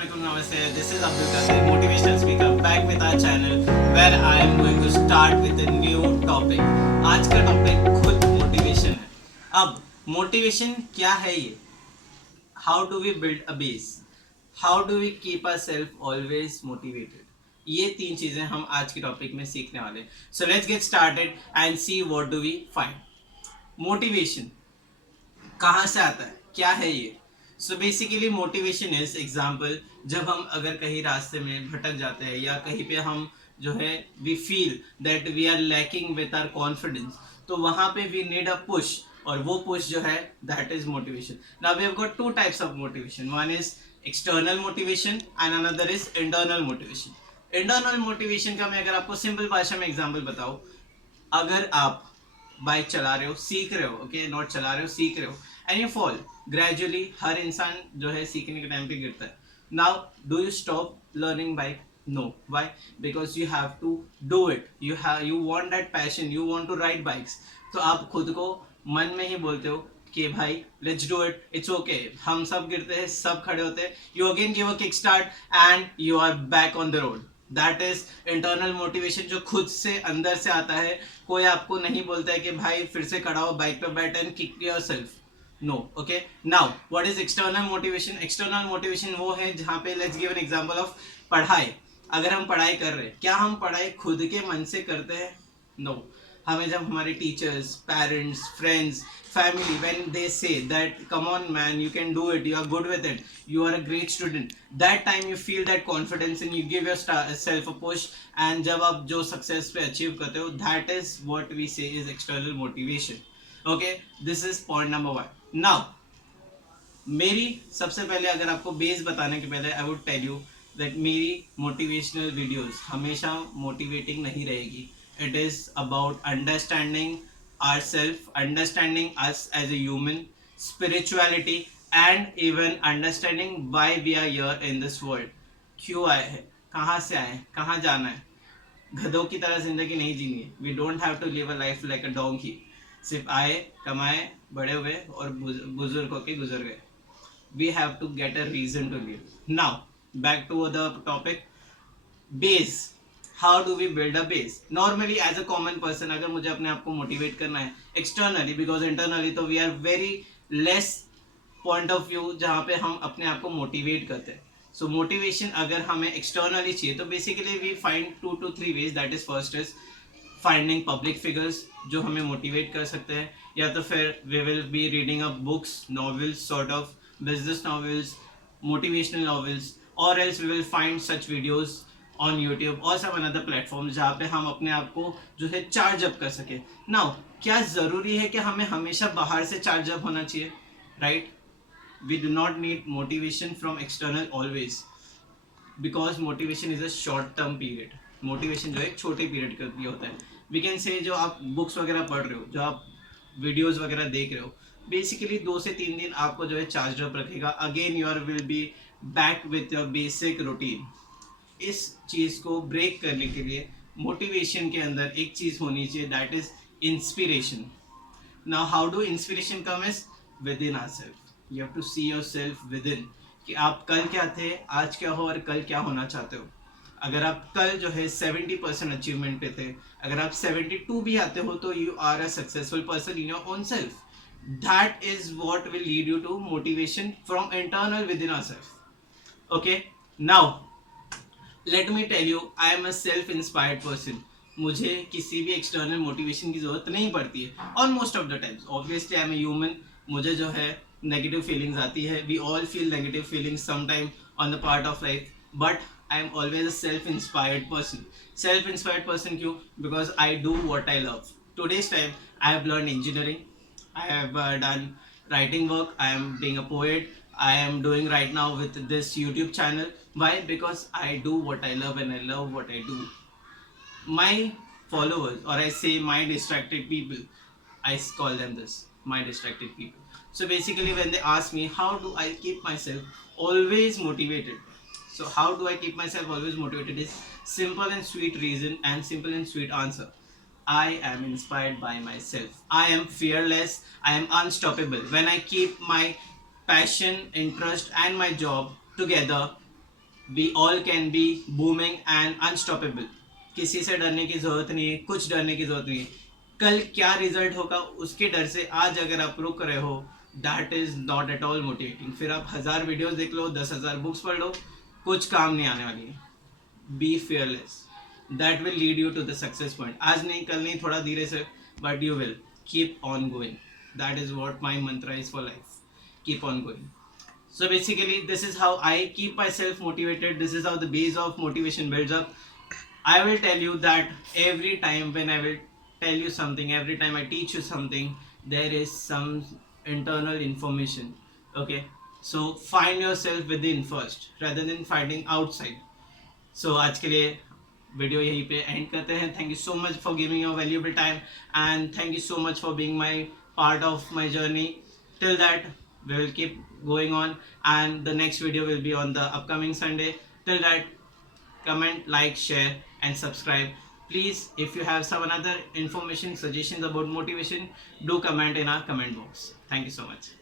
Assalamualaikum, Namaste. This is Abdul Qadir, motivational speaker, back with our channel where I am going to start with a new topic. आज का topic खुद motivation है. अब motivation क्या है ये? How do we build a base? How do we keep ourselves always motivated? ये तीन चीजें हम आज के टॉपिक में सीखने वाले हैं. So let's get started and see what do we find. Motivation कहाँ से आता है, क्या है ये? So basically motivation is example, जब हम अगर कहीं रास्ते में भटक जाते हैं या कहीं पे हम जो है we feel that we are lacking with our confidence, तो वहाँ पे वी नीड अ पुश, और वो पुश जो है that is motivation. Now we have got two types of motivation. One is external motivation and another is internal motivation. Internal motivation का मैं अगर आपको सिंपल भाषा में एग्जाम्पल बताऊँ, अगर आप बाइक चला रहे हो, सीख रहे हो, ओके, नॉट चला रहे हो, सीख रहे हो, एंड यू फॉल ग्रेजुअली. हर इंसान जो है सीखने के टाइम पे गिरता है. Now do you stop learning bike? No. Why? Because you have to do it. You want that passion, you want to ride bikes. तो आप खुद को मन में ही बोलते हो कि भाई let's do it, it's okay. हम सब गिरते हैं, सब खड़े होते हैं. You again give a kick start and you are back on the road. That is internal motivation, जो खुद से अंदर से आता है. कोई आपको नहीं बोलता है कि भाई फिर से खड़ा हो, बाइक पे बैठ and kick yourself. No. Okay, now what is external motivation? External motivation वो है जहाँ पे let's give an example of पढ़ाई. अगर हम पढ़ाई कर रहे हैं, क्या हम पढ़ाई खुद के मन से करते हैं? नो. हमें जब हमारे teachers, parents, friends, family, when they say that come on man, you can do it, you are good with it, you are a great student, that time you feel that confidence and you give yourself a push. and जब आप जो success पे achieve करते हो, that is what we say is external motivation. okay, this is point number one. now मेरी सबसे पहले अगर आपको बेस बताने के पहले I would tell you that मेरी motivational videos हमेशा motivating नहीं रहेगी. it is about understanding ourselves, understanding us as a human, spirituality, and even understanding why we are here in this world. क्यों आए हैं, कहाँ से आए हैं, कहाँ जाना है. गधों की तरह जिंदगी नहीं जीनी है. We don't have to live a life like a donkey. सिर्फ आए, कमाए, बड़े हुए और बुजुर्ग होके गुजर गए. We have to get a reason to live. Now back to the topic. Base. How do we build a base? Normally as a common person अगर मुझे अपने आप को मोटिवेट करना है एक्सटर्नली, बिकॉज इंटरनली तो we are very less point of view जहाँ पे हम अपने आप को मोटिवेट करते हैं. सो मोटिवेशन अगर हमें एक्सटर्नली चाहिए तो basically we find 2 to 3 ways. That is first is finding public figures जो हमें मोटिवेट कर सकते हैं, या तो फिर we will be reading a books, novels, sort of business novels, motivational novels, और else we will find such videos on YouTube और सब अनदर प्लेटफॉर्म जहाँ पे हम अपने आप को जो है चार्ज अप कर सके. नाउ क्या ज़रूरी है कि हमें हमेशा बाहर से चार्ज अप होना चाहिए? Right, we do not need motivation from external always, because motivation is a short term period. Motivation जो है एक छोटे पीरियड का भी होता है. वी कैन से जो आप बुक्स वगैरह पढ़ रहे हो, जो आप वीडियोज वगैरह देख रहे हो, बेसिकली 2 से 3 दिन आपको जो है चार्ज अप रखेगा. Again you are will be back with your basic routine. इस चीज़ को ब्रेक करने के लिए मोटिवेशन के अंदर एक चीज़ होनी चाहिए, that is inspiration. Now how do inspiration come? Is within our self. You have to see yourself within, कि आप कल क्या थे, आज क्या हो और कल क्या होना चाहते हो. अगर आप कल जो है 70% अचीवमेंट पे थे, अगर आप 72 भी आते हो, तो you are a successful person in your own self. That is what will lead you to motivation from internal within our self. Okay, now let me tell you, I am a self inspired person. मुझे किसी भी external motivation की जरूरत नहीं पड़ती है on most of the times. Obviously I am a human. मुझे जो है नेगेटिव फीलिंग्स आती है. We all feel negative feelings some time on the part of life, but I am always a self inspired person. Self inspired person क्यों? Because I do what I love. Today's time I have learn engineering, I have done writing work, I am being a poet, I am doing right now with this YouTube channel. Why? Because I do what I love and I love what I do. My followers, or I say my distracted people, I call them this, my distracted people. So basically when they ask me how do I keep myself always motivated, so how do I keep myself always motivated is simple and sweet reason and simple and sweet answer. I am inspired by myself. I am fearless. I am unstoppable. When I keep my passion, interest, and my job together, we all can be booming and unstoppable. किसी से डरने की जरूरत नहीं है, कुछ डरने की जरूरत नहीं है। कल क्या रिजल्ट होगा उसके डर से आज अगर आप रुक रहे हो, that is not at all motivating. फिर आप 1000 वीडियोस देख लो, 10,000 बुक्स पढ़ लो, कुछ काम नहीं आने वाली है। Be fearless, that will lead you to the success point. आज नहीं, कल नहीं, थोड़ा धीरे से, but you will keep on going. That is what my mantra is for life, keep on going. So basically, this is how I keep myself motivated. This is how the base of motivation builds up. I will tell you that every time when I will tell you something, every time I teach you something, there is some internal information. Okay, so find yourself within first rather than finding outside. So आज के लिए video यहीं पे and करते हैं. Thank you so much for giving your valuable time and thank you so much for being my part of my journey. Till that, we will keep going on, and the next video will be on the upcoming Sunday. Till that, comment, like, share and subscribe. Please, if you have some other information, suggestions about motivation, do comment in our comment box. Thank you so much.